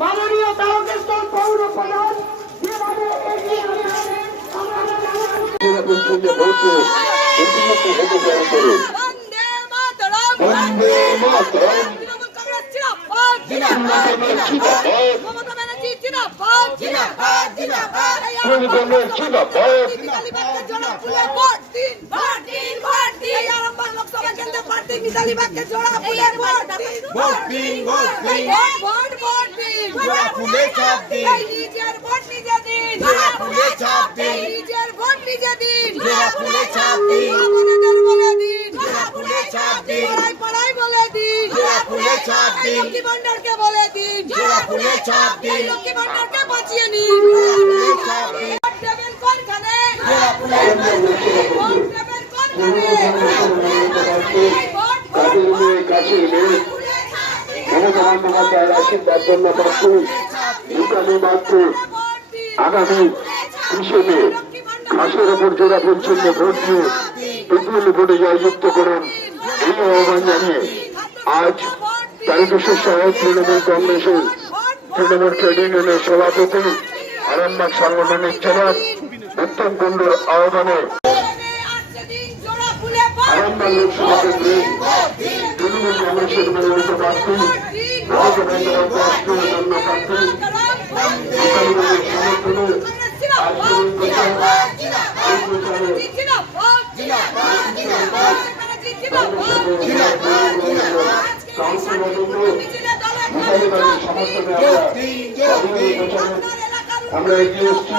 মাননীয় তারকেশ্বর পৌর প্রধান যেভাবে এগিয়ে আসছেন বন্দে মাতরম। মিতালি বাগকে জোড়া ফুলে ভোট দিন ভোট দিন জোড়া ফুলে চাপ দিন নিজের ভোট নিজে দিন জোড়া ফুলে চাপ দিন নিজের ভোট নিজে দিন জোড়া ফুলে চাপ দিন আমাদের বলে দিন জোড়া ফুলে চাপ দিন পাড়ায় বলে দিন জোড়া ফুলে চাপ দিন লক্ষ্মী ভান্ডারকে বলে দিন জোড়া ফুলে চাপ দিন লক্ষ্মী ভান্ডারকে বাঁচিয়ে নিন জোড়া ফুলে চাপ দিন ভোট দেবেন কোনখানে জোড়া ফুলে ভোট দেবেন কোনখানে আশীর্বাদ জন্য আগামী হিসেবে ঘাসের ওপর জোড়া পর্যন্ত ভোট দিয়ে বিপুল ভোটে জয়যুক্ত করুন এই আহ্বান জানিয়ে আজ তারকেশ্বর শহর তৃণমূল কংগ্রেসের তৃণমূল ট্রেড ইউনিয়নের সভাপতি আরামবাগ সাংগঠনিক জেলার উত্তম কুণ্ডুর আহ্বানে আরামবাগ লোকসভা কেন্দ্রে তৃণমূল কংগ্রেসের মনোনীত প্রার্থী মমতা বন্দ্যোপাধ্যায় রাষ্ট্রীয় জন্য প্রার্থী সমর্থনে আজকের আমরা এগিয়ে এসছি।